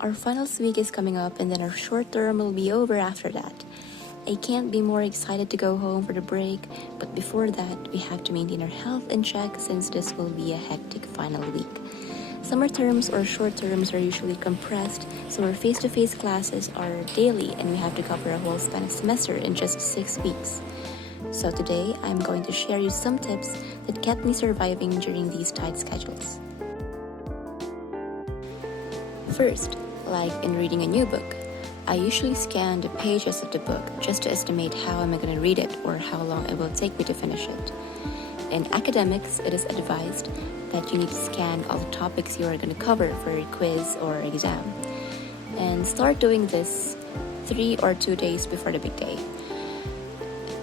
Our finals week is coming up and then our short term will be over after that. I can't be more excited to go home for the break, but before that, we have to maintain our health in check since this will be a hectic final week. Summer terms or short terms are usually compressed, so our face to face classes are daily and we have to cover a whole span of semester in just 6 weeks. So today, I'm going to share you some tips that kept me surviving during these tight schedules. First, like in reading a new book, I usually scan the pages of the book just to estimate how am I going to read it or how long it will take me to finish it. In academics, it is advised that you need to scan all the topics you are going to cover for a quiz or exam. And start doing this 3 or 2 days before the big day.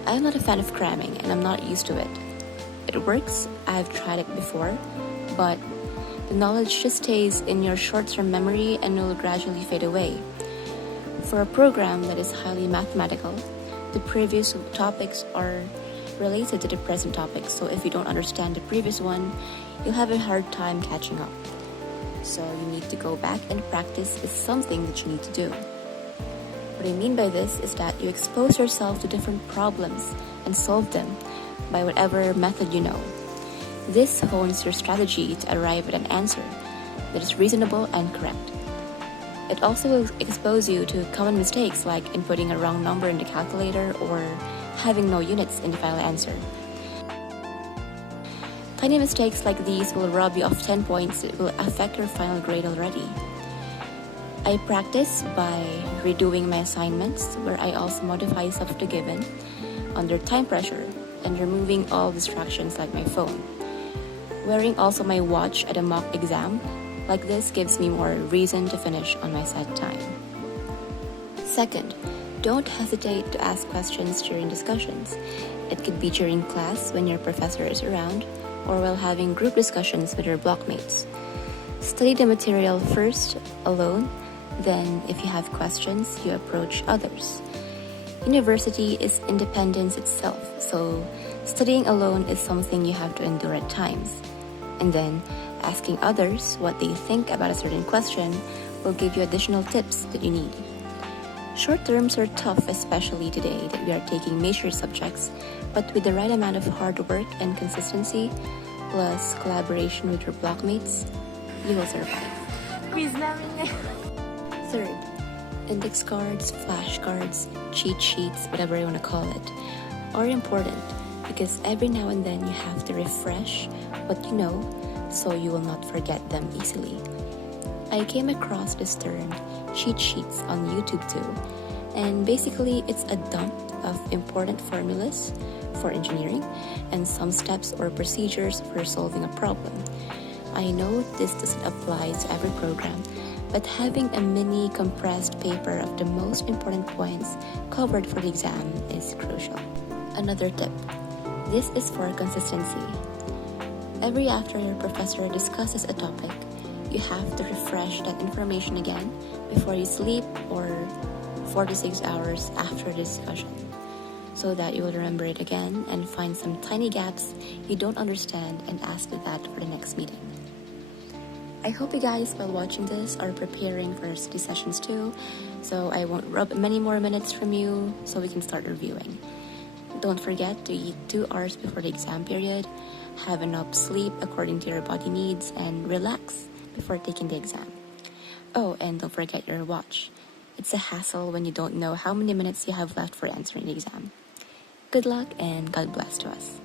I'm not a fan of cramming and I'm not used to it. It works, I've tried it before, but the knowledge just stays in your short-term memory and will gradually fade away. For a program that is highly mathematical, the previous topics are related to the present topic, so if you don't understand the previous one, you'll have a hard time catching up. So you need to go back and practice is something that you need to do. What I mean by this is that you expose yourself to different problems and solve them by whatever method you know. This hones your strategy to arrive at an answer that is reasonable and correct. It also will expose you to common mistakes like inputting a wrong number in the calculator or having no units in the final answer. Tiny mistakes like these will rob you of 10 points that will affect your final grade already. I practice by redoing my assignments where I also modify stuff to the given under time pressure and removing all distractions like my phone. Wearing also my watch at a mock exam like this gives me more reason to finish on my set time. Second, don't hesitate to ask questions during discussions. It could be during class when your professor is around or while having group discussions with your blockmates. Study the material first, alone, then if you have questions, you approach others. University is independence itself, so studying alone is something you have to endure at times. And then, asking others what they think about a certain question will give you additional tips that you need. Short terms are tough, especially today that we are taking major subjects, but with the right amount of hard work and consistency, plus collaboration with your blockmates, you will survive. Quiz namin ngayon. Third, index cards, flashcards, cheat sheets, whatever you want to call it, are important because every now and then you have to refresh what you know so you will not forget them easily. I came across this term, cheat sheets, on YouTube too, and basically it's a dump of important formulas for engineering and some steps or procedures for solving a problem. I know this doesn't apply to every program, but having a mini compressed paper of the most important points covered for the exam is crucial. Another tip, this is for consistency. Every after your professor discusses a topic, you have to refresh that information again before you sleep or 4 to 6 hours after the discussion, so that you will remember it again and find some tiny gaps you don't understand and ask that for the next meeting. I hope you guys, while watching this, are preparing for study sessions too, so I won't rob many more minutes from you so we can start reviewing. Don't forget to eat 2 hours before the exam period, have enough sleep according to your body needs, and relax before taking the exam. Oh, and don't forget your watch. It's a hassle when you don't know how many minutes you have left for answering the exam. Good luck and God bless to us.